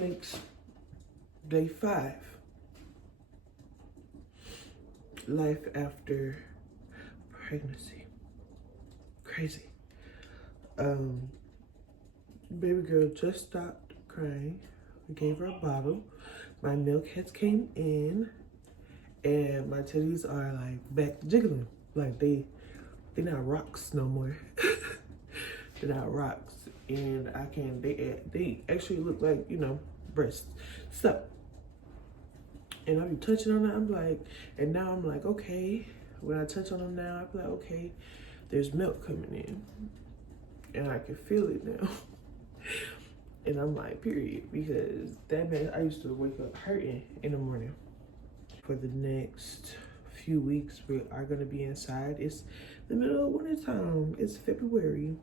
makes day 5. Life after pregnancy. Crazy. Baby girl just stopped crying. We gave her a bottle. My milk has came in, and my titties are like back jiggling. Like they're not rocks no more. They're not rocks, and they actually look like, you know, breasts. So, and I be touching on it. I'm like, and now I'm like, okay. When I touch on them now, I'm like, okay, there's milk coming in, and I can feel it now. And I'm like, period, because that man, I used to wake up hurting in the morning. For the next few weeks, we are gonna be inside. It's the middle of winter time. It's February.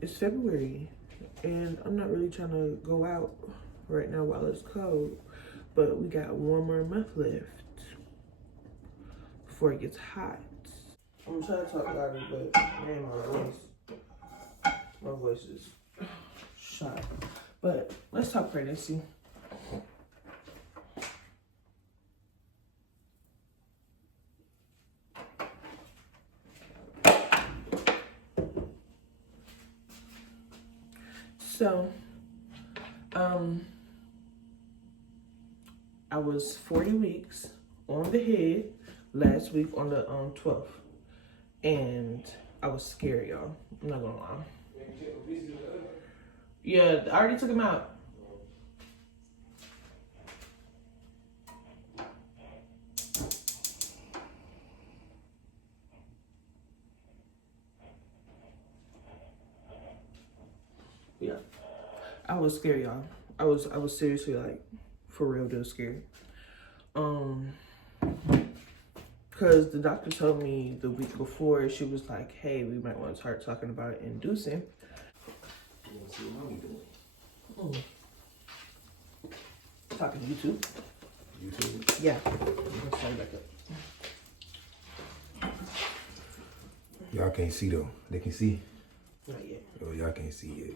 It's February, and I'm not really trying to go out right now while it's cold, but we got one more month left before it gets hot. I'm trying to talk louder, but man, my voice is shot. But let's talk pregnancy. So, I was 40 weeks on the head last week on the 12th, and I was scared, y'all. I'm not gonna lie. Yeah, I already took him out. Yeah, I was scared, y'all. I was seriously, like, for real, just scared. Because the doctor told me the week before, she was like, hey, we might want to start talking about inducing. You want to see what mommy doing? Talking to YouTube. YouTube? Yeah. Let's start back up. Y'all can't see though. They can see? Not yet. Oh, y'all can't see yet.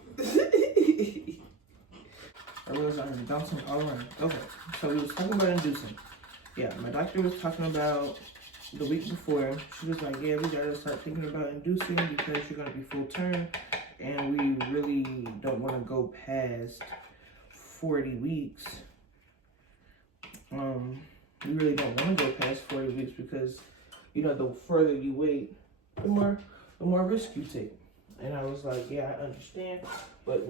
I was already bouncing all around. Okay, so we was talking about inducing. Yeah, my doctor was talking about the week before. She was like, yeah, we gotta start thinking about inducing because you're gonna be full term, and we really don't want to go past 40 weeks. We really don't want to go past 40 weeks because, you know, the further you wait, the more risk you take. And I was like, yeah, I understand, but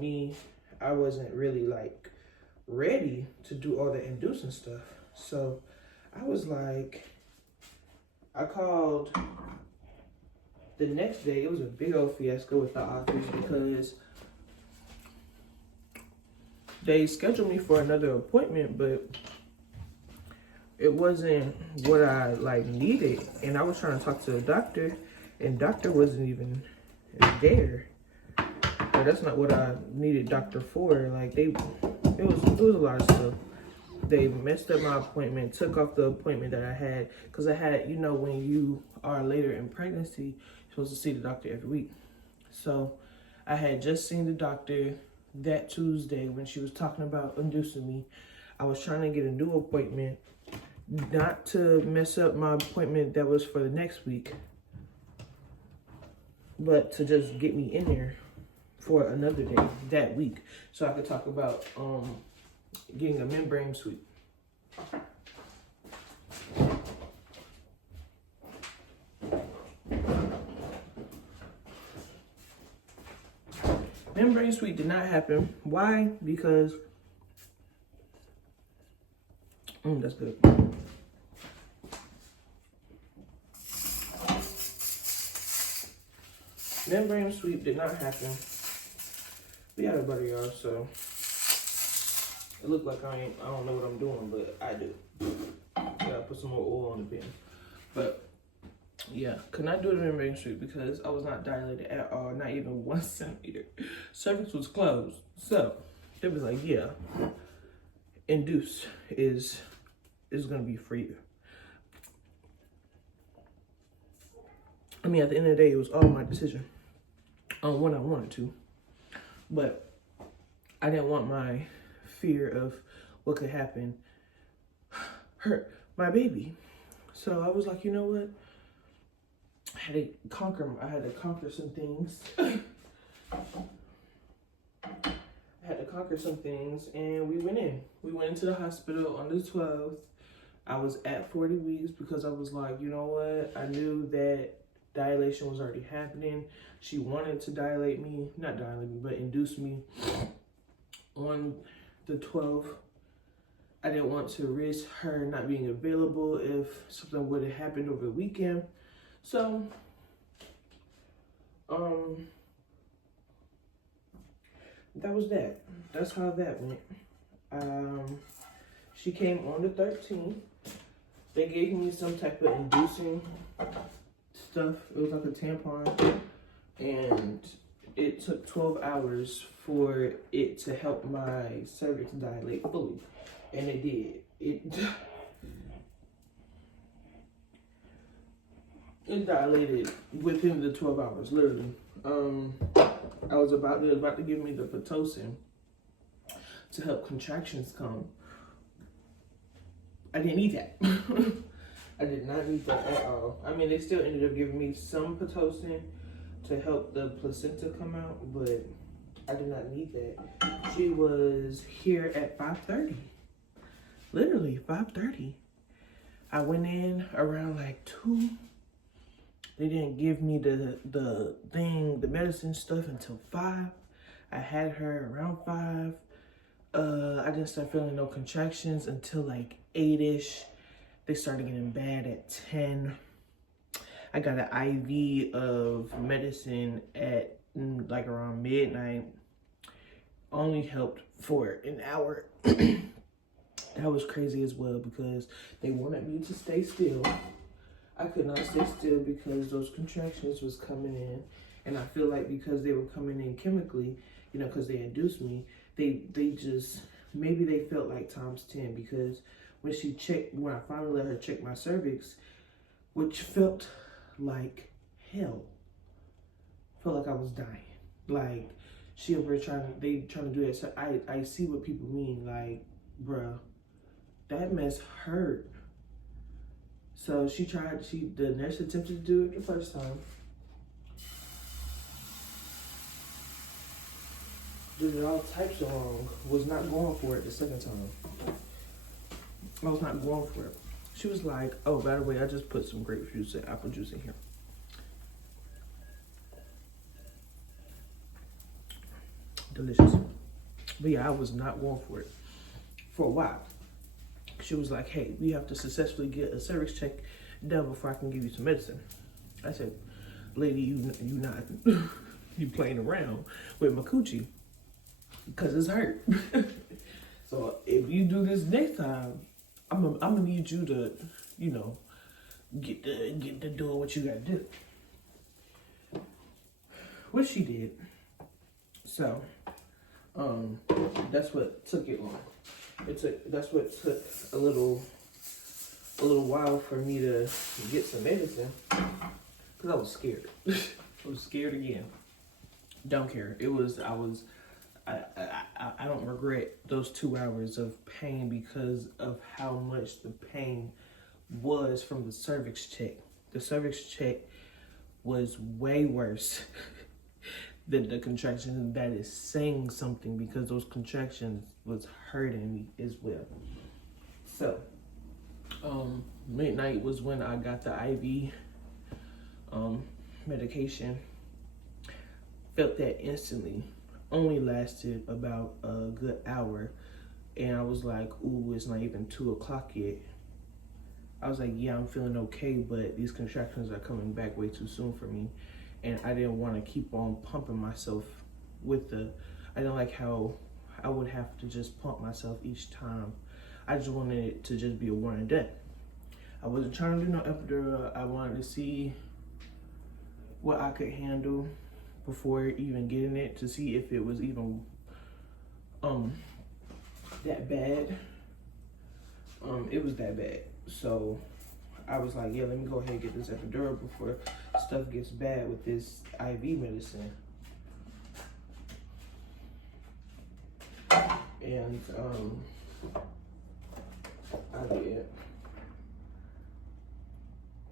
I wasn't really like ready to do all the inducing stuff. So I was like, I called the next day. It was a big old fiasco with the office because they scheduled me for another appointment, but it wasn't what I like needed. And I was trying to talk to the doctor, and doctor wasn't even there. But that's not what I needed doctor for. Like it was a lot of stuff. They messed up my appointment, took off the appointment that I had, because I had, you know, when you are later in pregnancy, you're supposed to see the doctor every week. So I had just seen the doctor that Tuesday when she was talking about inducing me. I was trying to get a new appointment, not to mess up my appointment that was for the next week, but to just get me in there for another day that week so I could talk about getting a membrane sweep. Membrane sweep did not happen. Why? Because that's good. Membrane sweep did not happen. We got a butter, y'all, so it looked like I don't know what I'm doing, but I do. Gotta put some more oil on the pen. But yeah, could not do the membrane sweep because I was not dilated at all, not even 1 centimeter. Cervix was closed. So it was like, yeah, induce is gonna be for you. I mean, at the end of the day, it was all my decision on when I wanted to. But I didn't want my fear of what could happen hurt my baby. So I was like, you know what? I had to conquer some things. I had to conquer some things, and we went in. We went into the hospital on the 12th. I was at 40 weeks because I was like, you know what? I knew that dilation was already happening. She wanted to induce me on the 12th. I didn't want to risk her not being available if something would have happened over the weekend. So, that was that. That's how that went. She came on the 13th. They gave me some type of inducing stuff. It was like a tampon. And it took 12 hours for it to help my cervix dilate fully. And it did. It dilated within the 12 hours, literally. I was about to give me the Pitocin to help contractions come. I didn't need that. I did not need that at all. I mean, they still ended up giving me some Pitocin to help the placenta come out, but I did not need that. She was here at 5:30. Literally 5:30. I went in around like 2. They didn't give me the medicine stuff until 5. I had her around 5. I didn't start feeling no contractions until like 8-ish. They started getting bad at 10. I got an IV of medicine at like around midnight. Only helped for an hour. That was crazy as well because they wanted me to stay still. I could not stay still because those contractions was coming in. And I feel like because they were coming in chemically, you know, because they induced me, they just, maybe they felt like times 10 because when I finally let her check my cervix, which felt like hell, felt like I was dying. Like, she over here trying to do that. So I see what people mean, like, bruh, that mess hurt. So the nurse attempted to do it the first time. Did it all types of wrong. Was not going for it the second time. I was not going for it. She was like, oh, by the way, I just put some grape juice and apple juice in here. Delicious. But yeah, I was not going for it for a while. She was like, hey, we have to successfully get a cervix check done before I can give you some medicine. I said, lady, you not, you playing around with my coochie because it's hurt. So if you do this next time, I'm gonna need you to, you know, get to doing what you gotta do. Which she did. So, that's what took it long. That's what took a little while for me to get some medicine, because I was scared. I was scared again. Don't care. I don't regret those 2 hours of pain because of how much the pain was from the cervix check. The cervix check was way worse than the contractions, and that is saying something because those contractions was hurting me as well. So, midnight was when I got the IV medication. Felt that instantly. Only lasted about a good hour, and I was like, ooh, it's not even 2 o'clock yet. I was like, yeah, I'm feeling okay, but these contractions are coming back way too soon for me. And I didn't want to keep on pumping myself I didn't like how I would have to just pump myself each time. I just wanted it to just be a one and done. I wasn't trying to do no epidural. I wanted to see what I could handle before even getting it, to see if it was even that bad. It was that bad. So I was like, yeah, let me go ahead and get this epidural before stuff gets bad with this IV medicine. And I did.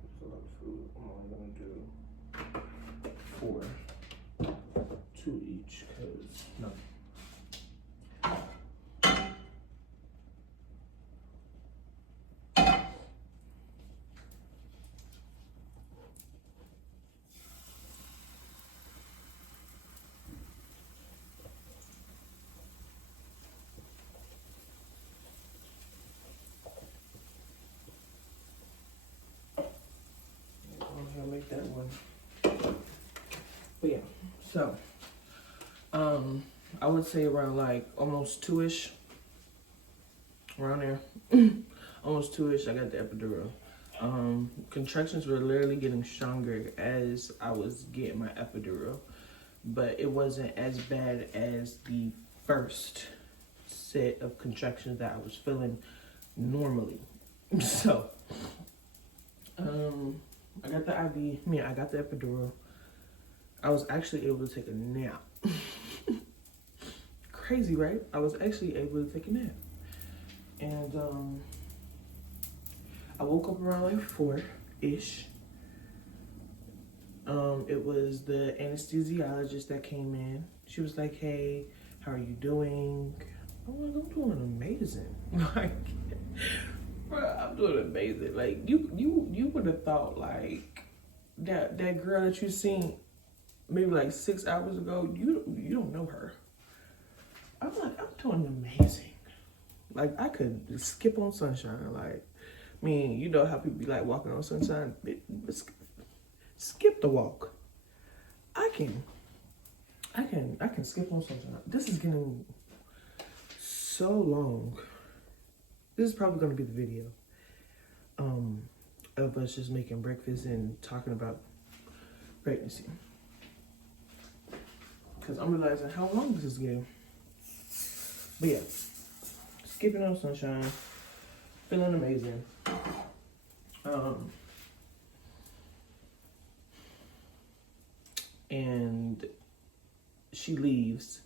There's a lot of food. I'm only gonna do 4, 2 each, cause no. I'll make that one. But yeah, so I would say around like almost 2-ish, around there. Almost 2-ish, I got the epidural. Contractions were literally getting stronger as I was getting my epidural, but it wasn't as bad as the first set of contractions that I was feeling normally. So I got the IV, I got the epidural. I was actually able to take a nap. Crazy, right? I was actually able to take a nap. And I woke up around like 4-ish. It was the anesthesiologist that came in. She was like, hey, how are you doing? I'm like, I'm doing amazing. Like, bro, I'm doing amazing. Like, you would have thought like that girl that you seen maybe like 6 hours ago, you don't know her. I'm like, I'm doing amazing. Like, I could skip on sunshine. Like, I mean, you know how people be like walking on sunshine? Skip the walk. I can skip on sunshine. This is getting so long. This is probably gonna be the video of us just making breakfast and talking about pregnancy. Cause I'm realizing how long this is getting. But yeah, skipping on sunshine, feeling amazing. And she leaves,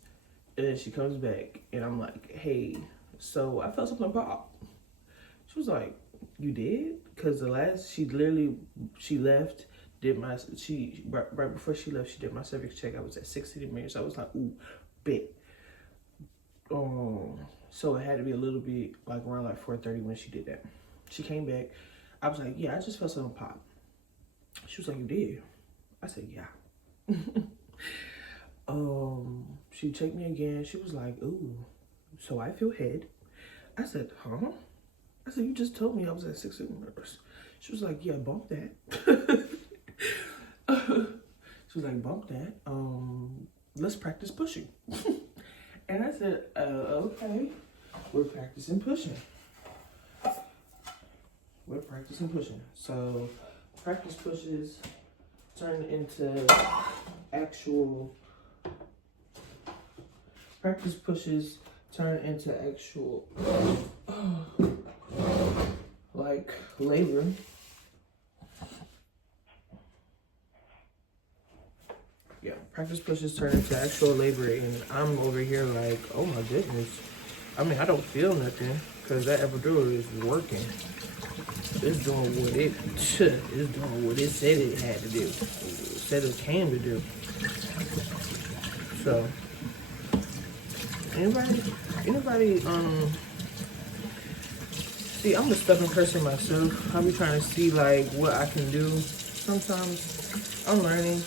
and then she comes back, and I'm like, hey, so I felt something pop. She was like, you did? Because she left, right before she left, she did my cervix check. I was at 6 centimeters. I was like, ooh, bit. So it had to be a little bit like around like 4:30 when she did that. She came back. I was like, yeah, I just felt something pop. She was like, you did? I said, yeah. She checked me again. She was like, ooh, so I feel head. I said, huh? I said, you just told me I was at 6 centimeters. She was like, yeah, bump that. She was like, bump that. Let's practice pushing. And I said, okay, we're practicing pushing. So practice pushes turn into actual like labor. Yeah, practice pushes turn into actual labor, and I'm over here like, oh my goodness. I mean, I don't feel nothing because that epidural is working. It's doing what it said it had to do. It said it came to do. So, anybody, see, I'm a stubborn person myself. I be trying to see like what I can do. Sometimes I'm learning.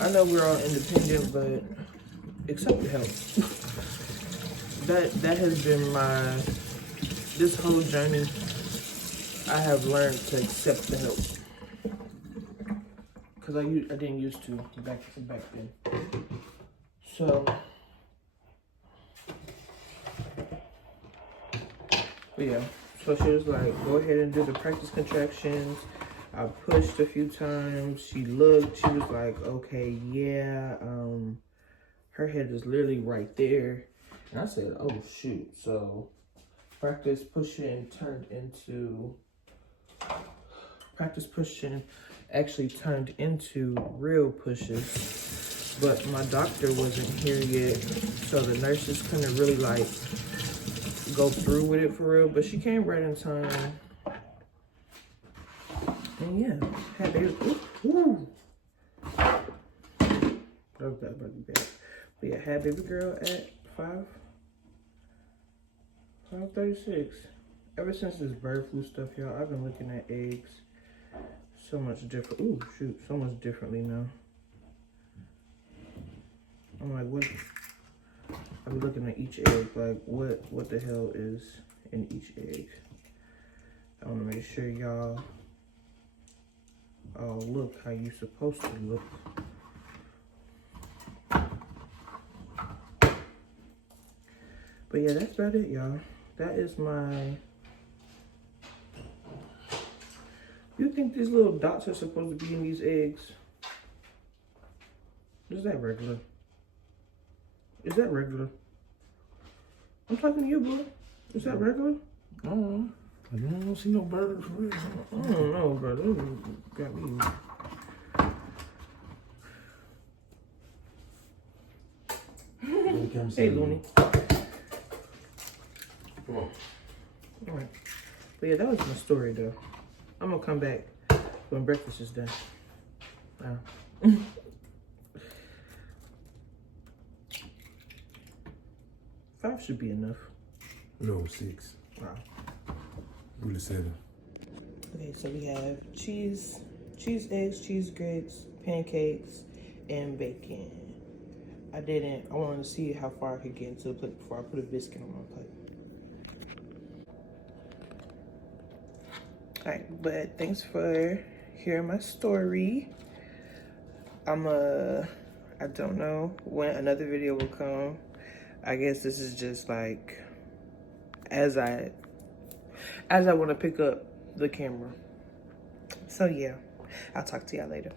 I know we're all independent, but accept the help. That has been this whole journey. I have learned to accept the help. Cause I didn't used to back then. So, but yeah. So she was like, go ahead and do the practice contractions. I pushed a few times. She looked. She was like, okay, yeah. Her head is literally right there. And I said, oh shoot. So practice pushing actually turned into real pushes. but my doctor wasn't here yet, so the nurses couldn't really like go through with it for real, but she came right in time. And yeah, had baby. Ooh. That was about to be bad. But yeah, had baby girl at 5:36. Ever since this bird flu stuff, y'all, I've been looking at eggs so much different. Ooh, shoot, so much differently now. I'm like, what? I'm looking at each egg, like, what the hell is in each egg? I want to make sure y'all all look how you supposed to look. But yeah, that's about it, y'all. That is my... You think these little dots are supposed to be in these eggs? Is that regular? Is that regular? I'm talking to you, bro. Is that regular? I don't know. I don't see no burgers for real. I don't know, bro. They got me. Hey, Looney. Come on. All right. But yeah, that was my story, though. I'm gonna come back when breakfast is done. 5 should be enough. No, 6. Wow. Really 7. Okay, so we have cheese, eggs, cheese grits, pancakes, and bacon. I wanted to see how far I could get into the plate before I put a biscuit on my plate. Alright, but thanks for hearing my story. I don't know when another video will come. I guess this is just like as I want to pick up the camera. So yeah, I'll talk to y'all later.